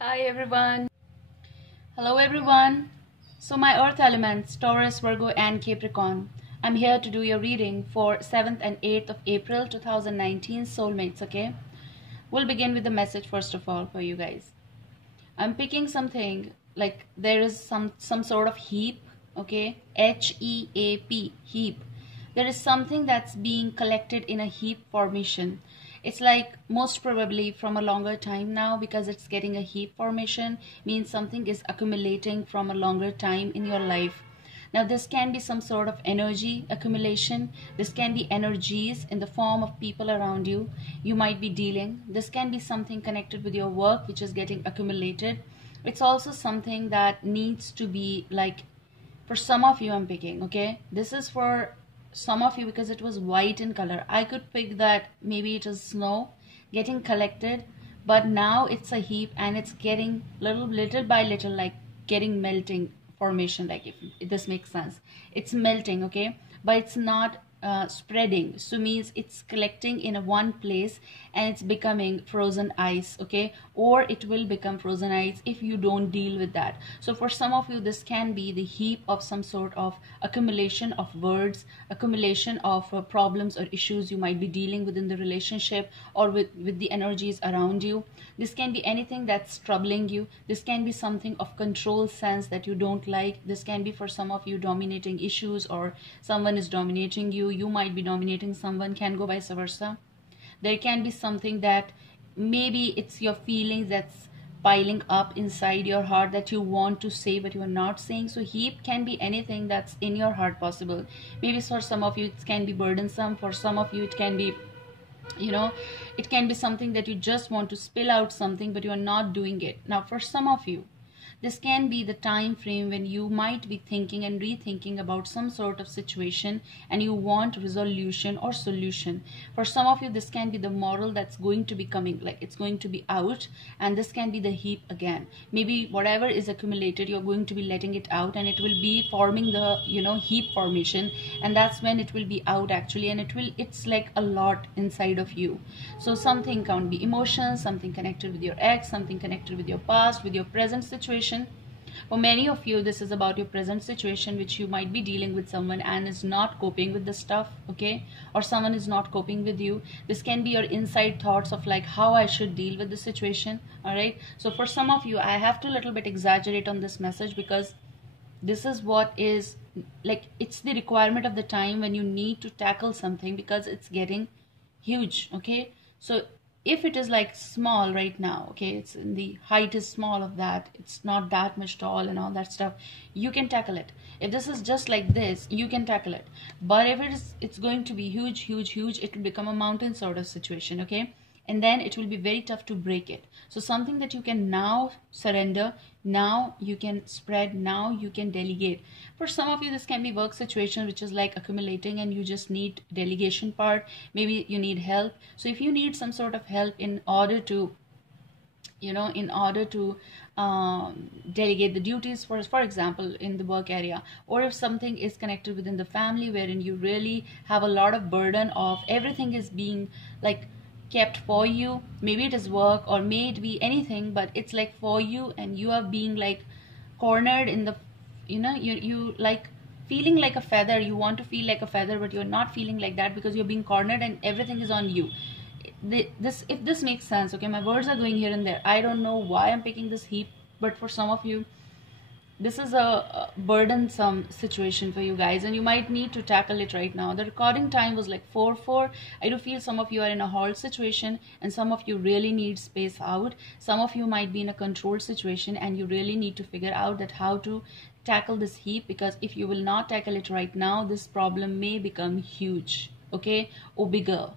Hi everyone. Hello everyone. So my earth elements, Taurus, Virgo and Capricorn. I'm here to do your reading for 7th and 8th of April 2019 soulmates, okay? We'll begin with the message first of all for you guys. I'm picking something like there is some sort of heap, okay? HEAP, heap. There is something that's being collected in a heap formation. It's like most probably from a longer time now, because it's getting a heap formation means something is accumulating from a longer time in your life. Now this can be some sort of energy accumulation. This can be energies in the form of people around you you might be dealing. This can be something connected with your work which is getting accumulated. It's also something that needs to be like, for some of you I'm picking, okay, this is for some of you because it was white in color. I could pick that maybe it is snow getting collected, but now it's a heap and it's getting little by little, like getting melting formation, like if this makes sense. It's melting, okay, but it's not spreading, so means it's collecting in a one place and it's becoming frozen ice, okay, or it will become frozen ice if you don't deal with that. So for some of you this can be the heap of some sort of accumulation of words, accumulation of problems or issues you might be dealing with in the relationship or with the energies around you. This can be anything that's troubling you. This can be something of control sense that you don't like. This can be for some of you dominating issues, or someone is dominating you. You might be dominating someone, can go vice versa. There can be something that maybe it's your feelings that's piling up inside your heart that you want to say but you are not saying. So heap can be anything that's in your heart possible. Maybe for some of you it can be burdensome. For some of you it can be, it can be something that you just want to spill out something but you are not doing it. Now for some of you this can be the time frame when you might be thinking and rethinking about some sort of situation and you want resolution or solution. For some of you this can be the moral that's going to be coming, like it's going to be out, and this can be the heap again. Maybe whatever is accumulated you're going to be letting it out and it will be forming the heap formation, and that's when it will be out actually, and it's like a lot inside of you. So something can be emotions, something connected with your ex, something connected with your past, with your present situation. For many of you this is about your present situation, which you might be dealing with someone and is not coping with the stuff, okay, or someone is not coping with you. This can be your inside thoughts of like how I should deal with the situation. All right, so for some of you I have to a little bit exaggerate on this message because this is what is like, it's the requirement of the time when you need to tackle something because it's getting huge, okay. So if it is like small right now, okay, it's in the height is small of that, it's not that much tall and all that stuff, you can tackle it. If this is just like this, you can tackle it. But if it's going to be huge, it will become a mountain sort of situation, okay, and then it will be very tough to break it. So something that you can now surrender, now you can spread, now you can delegate. For some of you this can be work situation which is like accumulating and you just need delegation part. Maybe you need help. So if you need some sort of help in order to delegate the duties, for example in the work area, or if something is connected within the family wherein you really have a lot of burden of everything is being like kept for you, maybe it is work or may it be anything, but it's like for you and you are being like cornered in the, you like feeling like a feather, you want to feel like a feather but you're not feeling like that because you're being cornered and everything is on you. This, if this makes sense, okay, my words are going here and there. I don't know why I'm picking this heap, but for some of you this is a burdensome situation for you guys and you might need to tackle it right now. The recording time was like 4:04. I do feel some of you are in a halt situation and some of you really need space out. Some of you might be in a controlled situation and you really need to figure out that how to tackle this heap, because if you will not tackle it right now this problem may become huge, okay, or bigger.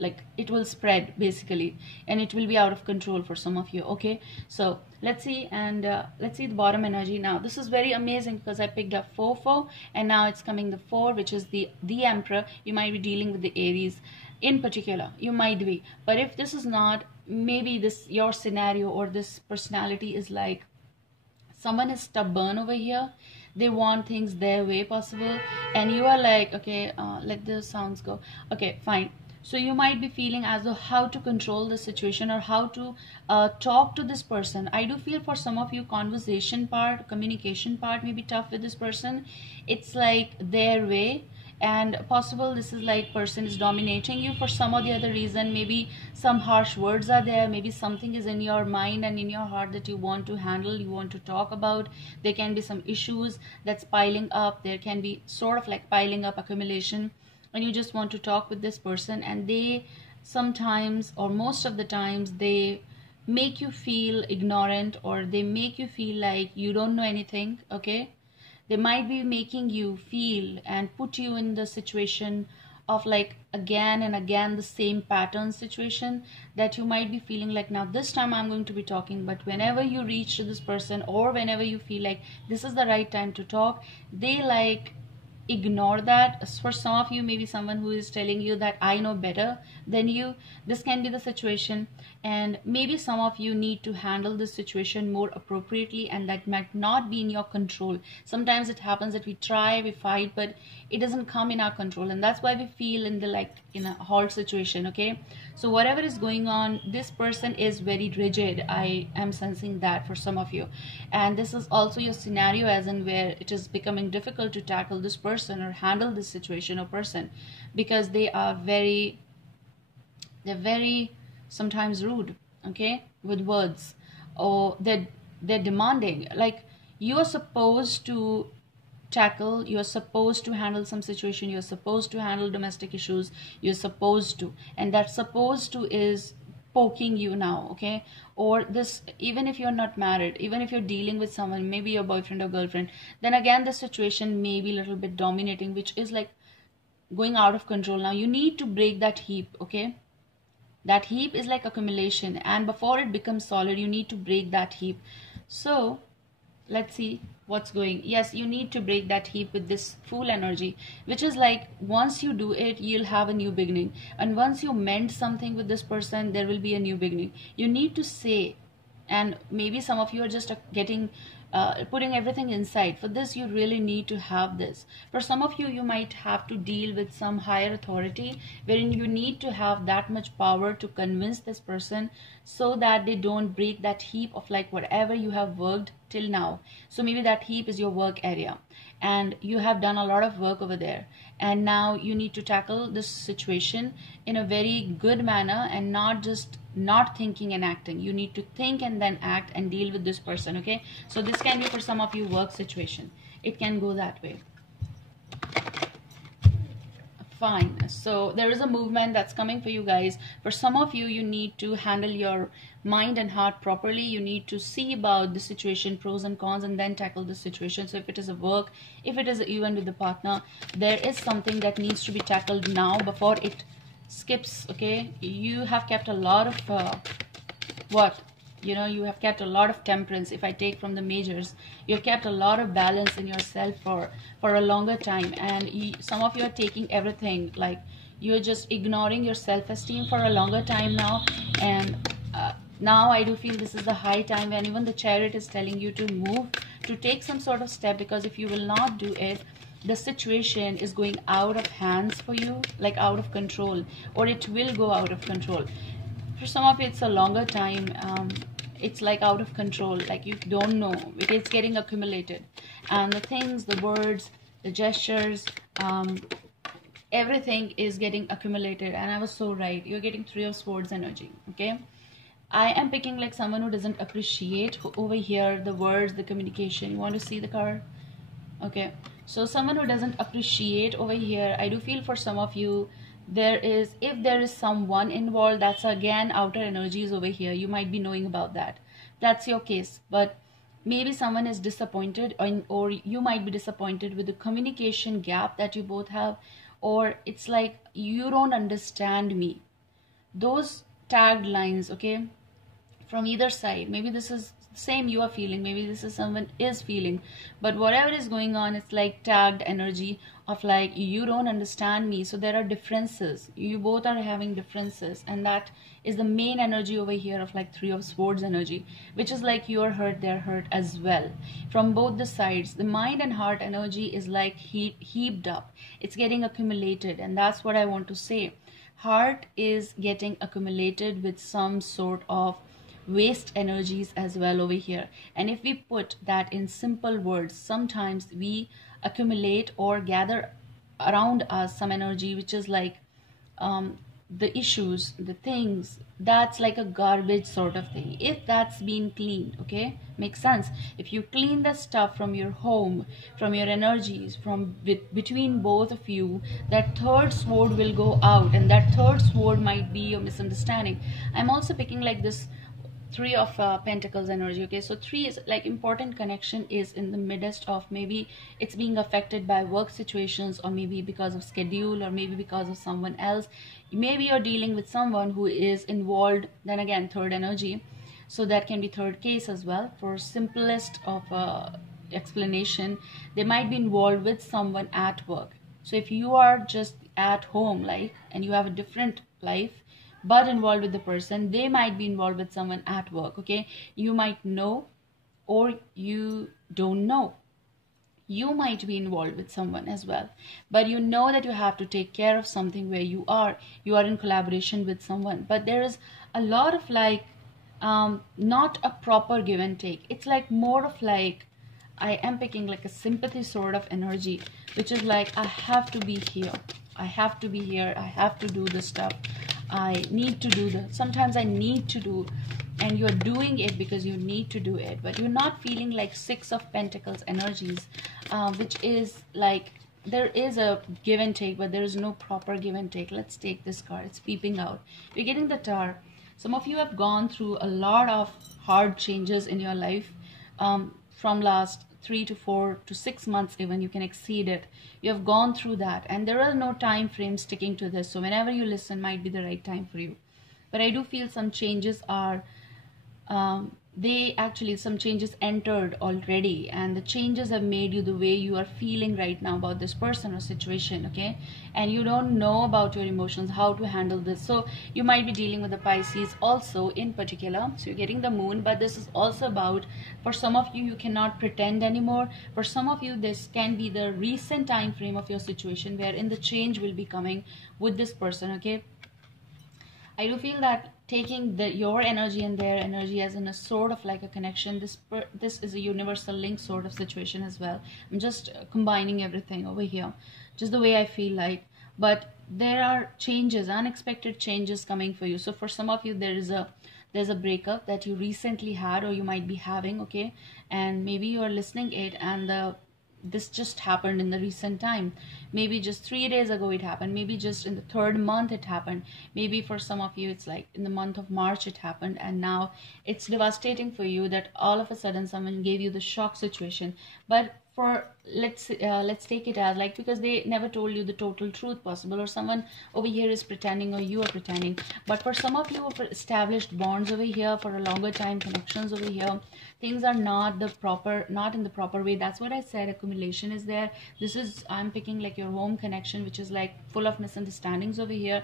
Like it will spread basically and it will be out of control for some of you, okay. So let's see, and let's see the bottom energy now. This is very amazing because I picked up 4 and now it's coming the 4, which is the Emperor. You might be dealing with the Aries in particular, you might be, but if this is not, maybe this your scenario or this personality is like someone is stubborn over here. They want things their way possible and you are like, okay, let the sounds go, okay, fine. So you might be feeling as though how to control the situation or how to talk to this person. I do feel for some of you, conversation part, communication part may be tough with this person. It's like their way, and possible this is like person is dominating you for some or the other reason. Maybe some harsh words are there, maybe something is in your mind and in your heart that you want to handle, you want to talk about. There can be some issues that's piling up, there can be sort of like piling up accumulation, and you just want to talk with this person, and they sometimes or most of the times they make you feel ignorant, or they make you feel like you don't know anything. Okay, they might be making you feel and put you in the situation of like again and again the same pattern situation, that you might be feeling like, now this time I'm going to be talking. But whenever you reach to this person, or whenever you feel like this is the right time to talk, they like ignore that. For some of you, maybe someone who is telling you that I know better than you. This can be the situation, and maybe some of you need to handle this situation more appropriately, and that might not be in your control. Sometimes it happens that we try, we fight, but it doesn't come in our control, and that's why we feel in the like in a halt situation. Okay, so whatever is going on, this person is very rigid. I am sensing that for some of you, and this is also your scenario as in where it is becoming difficult to tackle this person or handle this situation or person, because they're very sometimes rude, okay, with words, or they're demanding. Like, you are supposed to tackle, you're supposed to handle some situation, you're supposed to handle domestic issues, you're supposed to, and that supposed to is poking you now. Okay, or this, even if you're not married, even if you're dealing with someone, maybe your boyfriend or girlfriend, then again the situation may be a little bit dominating, which is like going out of control. Now you need to break that heap. Okay, that heap is like accumulation, and before it becomes solid, you need to break that heap. So let's see what's going. Yes, you need to break that heap with this Fool energy, which is like once you do it, you'll have a new beginning, and once you mend something with this person, there will be a new beginning. You need to say, and maybe some of you are just getting putting everything inside. For this, you really need to have this. For some of you, you might have to deal with some higher authority, wherein you need to have that much power to convince this person, so that they don't break that heap of like whatever you have worked till now. So maybe that heap is your work area, and you have done a lot of work over there, and now you need to tackle this situation in a very good manner, and not just not thinking and acting. You need to think and then act and deal with this person. Okay, so this can be for some of you work situation. It can go that way. Fine, so there is a movement that's coming for you guys. For some of you, you need to handle your mind and heart properly. You need to see about the situation, pros and cons, and then tackle the situation. So if it is a work, if it is even with the partner, there is something that needs to be tackled now before it skips. Okay, you have kept a lot of you have kept a lot of temperance. If I take from the majors, you've kept a lot of balance in yourself for a longer time, and some of you are taking everything, like you're just ignoring your self-esteem for a longer time now. And now I do feel this is the high time when even the Chariot is telling you to move, to take some sort of step, because if you will not do it, the situation is going out of hands for you, like out of control, or it will go out of control. For some of you, it's a longer time. It's like out of control, like you don't know, it's getting accumulated, and the things, the words, the gestures, everything is getting accumulated. And I was so right, you're getting Three of Swords energy. Okay, I am picking like someone who doesn't appreciate over here the words, the communication. You want to see the card? Okay, so someone who doesn't appreciate over here, I do feel for some of you, if there is someone involved, that's again outer energies over here. You might be knowing about that. That's your case. But maybe someone is disappointed, or you might be disappointed with the communication gap that you both have, or it's like you don't understand me. Those tagged lines, okay, from either side. Maybe this is same you are feeling, maybe this is someone is feeling, but whatever is going on, it's like tagged energy of like you don't understand me. So there are differences, you both are having differences, and that is the main energy over here of like Three of Swords energy, which is like you're hurt, they're hurt as well from both the sides. The mind and heart energy is like heaped up, it's getting accumulated, and that's what I want to say. heart is getting accumulated with some sort of waste energies as well over here. And if we put that in simple words, sometimes we accumulate or gather around us some energy which is like the issues, the things that's like a garbage sort of thing. If that's been cleaned, okay, makes sense. If you clean the stuff from your home, from your energies, from between both of you, that third sword will go out, and that third sword might be your misunderstanding. I'm also picking like this three of pentacles energy. Okay, so three is like important connection is in the midst of maybe it's being affected by work situations, or maybe because of schedule, or maybe because of someone else. Maybe you're dealing with someone who is involved, then again third energy, so that can be third case as well. For simplest of explanation, they might be involved with someone at work. So if you are just at home, like, and you have a different life but involved with the person, they might be involved with someone at work. Okay, you might know or you don't know, you might be involved with someone as well, but you know that you have to take care of something where you are in collaboration with someone, but there is a lot of like not a proper give and take. It's like more of like, I am picking like a sympathy sort of energy, which is like, I have to be here, I have to be here, I have to do this stuff, I need to do that. Sometimes I need to do, and you're doing it because you need to do it, but you're not feeling like Six of Pentacles energies, which is like there is a give and take, but there is no proper give and take. Let's take this card. It's peeping out. You're getting the Tower. Some of you have gone through a lot of hard changes in your life, from last 3 to 4 to 6 months even. You can exceed it. You have gone through that, and there are no time frames sticking to this, so whenever you listen might be the right time for you. But I do feel some changes are some changes entered already, and the changes have made you the way you are feeling right now about this person or situation. Okay, and you don't know about your emotions, how to handle this. So you might be dealing with the Pisces also in particular. So you're getting the Moon, but this is also about, for some of you, you cannot pretend anymore. For some of you, this can be the recent time frame of your situation wherein the change will be coming with this person. Okay, I do feel that taking your energy and their energy as in a sort of like a connection, this is a universal link sort of situation as well. I'm just combining everything over here, just the way I feel like. But there are changes, unexpected changes coming for you. So for some of you, there's a breakup that you recently had, or you might be having. Okay, and maybe you are listening it, and this just happened in the recent time. Maybe just 3 days ago it happened, maybe just in the third month it happened, maybe for some of you it's like in the month of March it happened, and now it's devastating for you that all of a sudden someone gave you the shock situation. But for let's take it as like, because they never told you the total truth possible, or someone over here is pretending, or you are pretending. But for some of you who have established bonds over here for a longer time, connections over here, things are not in the proper way. That's what I said, accumulation is there. This is, I'm picking like your home connection, which is like full of misunderstandings over here.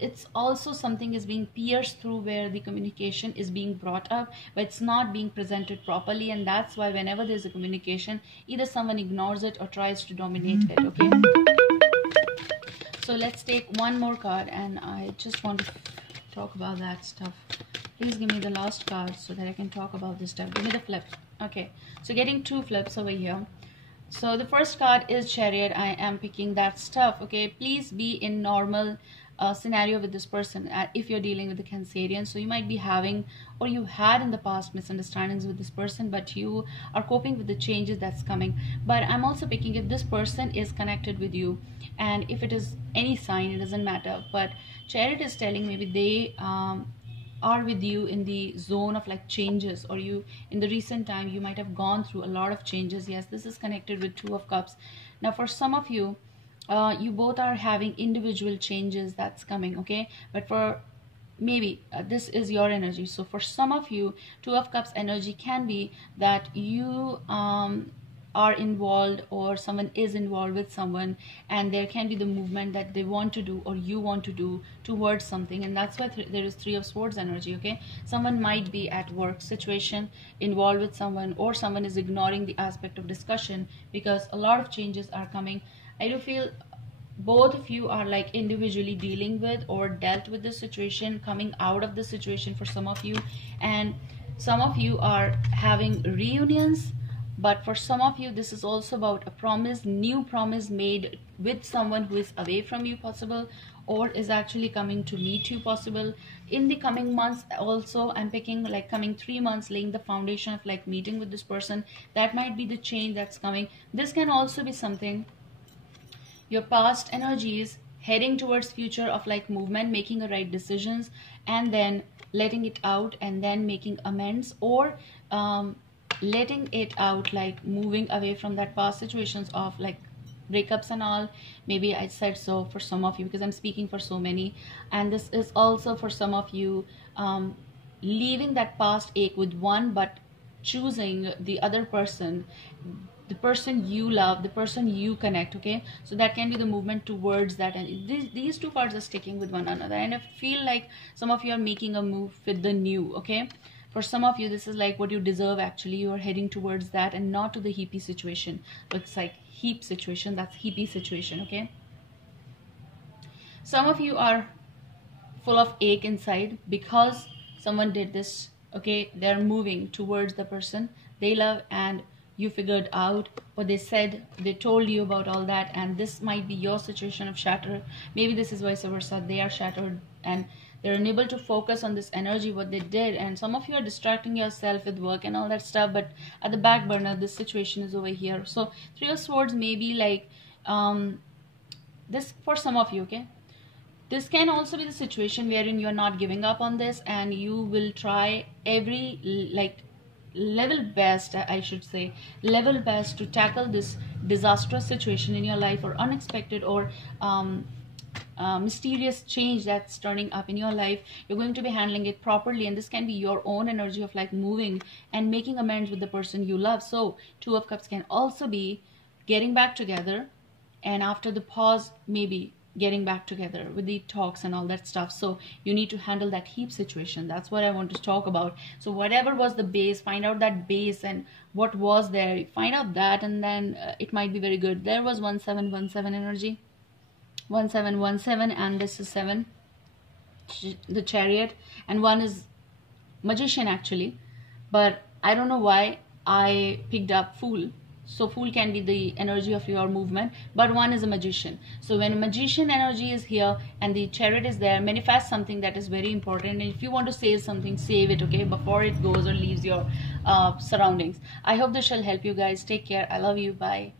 It's also something is being pierced through, where the communication is being brought up but it's not being presented properly, and that's why whenever there's a communication, either someone ignores it or tries to dominate it. Okay, so let's take one more card, and I just want to talk about that stuff. Please give me the last card so that I can talk about this stuff. Give me the flip. Okay, so getting two flips over here. So the first card is Chariot. I am picking that stuff. Okay, please be in normal scenario with this person if you're dealing with the Cancerian. So you might be having, or you had in the past, misunderstandings with this person, but you are coping with the changes that's coming. But I'm also picking, if this person is connected with you, and if it is any sign, it doesn't matter, but Chariot is telling maybe they are with you in the zone of like changes, or you in the recent time you might have gone through a lot of changes. Yes, this is connected with Two of Cups. Now for some of you, you both are having individual changes that's coming. Okay, but for maybe this is your energy. So for some of you, Two of Cups energy can be that you are involved, or someone is involved with someone, and there can be the movement that they want to do or you want to do towards something, and that's why there is Three of Swords energy. Okay, someone might be at work situation involved with someone, or someone is ignoring the aspect of discussion because a lot of changes are coming. I do feel both of you are like individually dealing with or dealt with the situation, coming out of the situation for some of you, and some of you are having reunions. But for some of you, this is also about a promise, new promise made with someone who is away from you possible, or is actually coming to meet you possible in the coming months. Also, I'm picking like coming 3 months, laying the foundation of like meeting with this person. That might be the change that's coming. This can also be something, your past energies heading towards future of like movement, making the right decisions, and then letting it out, and then making amends, or letting it out, like moving away from that past situations of like breakups and all. Maybe I said so for some of you because I'm speaking for so many. And this is also for some of you, leaving that past ache with one, but choosing the other person, the person you love, the person you connect. Okay, so that can be the movement towards that, and these two parts are sticking with one another. And I feel like some of you are making a move with the new. Okay, for some of you, this is like what you deserve. Actually, you are heading towards that and not to the hippie situation. Looks like heap situation, that's hippie situation. Okay, some of you are full of ache inside because someone did this. Okay, they're moving towards the person they love, and you figured out what they said, they told you about all that, and this might be your situation of shatter. Maybe this is vice versa, they are shattered and they're unable to focus on this energy what they did. And some of you are distracting yourself with work and all that stuff, but at the back burner this situation is over here. So Three of Swords may be like this for some of you. Okay, this can also be the situation wherein you're not giving up on this, and you will try every like level best, I should say level best, to tackle this disastrous situation in your life, or unexpected or mysterious change that's turning up in your life. You're going to be handling it properly, and this can be your own energy of like moving and making amends with the person you love. So Two of Cups can also be getting back together, and after the pause, maybe getting back together with the talks and all that stuff. So you need to handle that heap situation. That's what I want to talk about. So whatever was the base, find out that base and what was there, find out that, and then it might be very good. There was 1717 energy, 1717, and this is 7, the Chariot, and one is Magician actually, but I don't know why I picked up Fool. So Fool can be the energy of your movement, but one is a Magician. So when a Magician energy is here and the Chariot is there, manifest something that is very important. And if you want to save something, save it, okay, before it goes or leaves your surroundings. I hope this shall help you guys. Take care. I love you. Bye.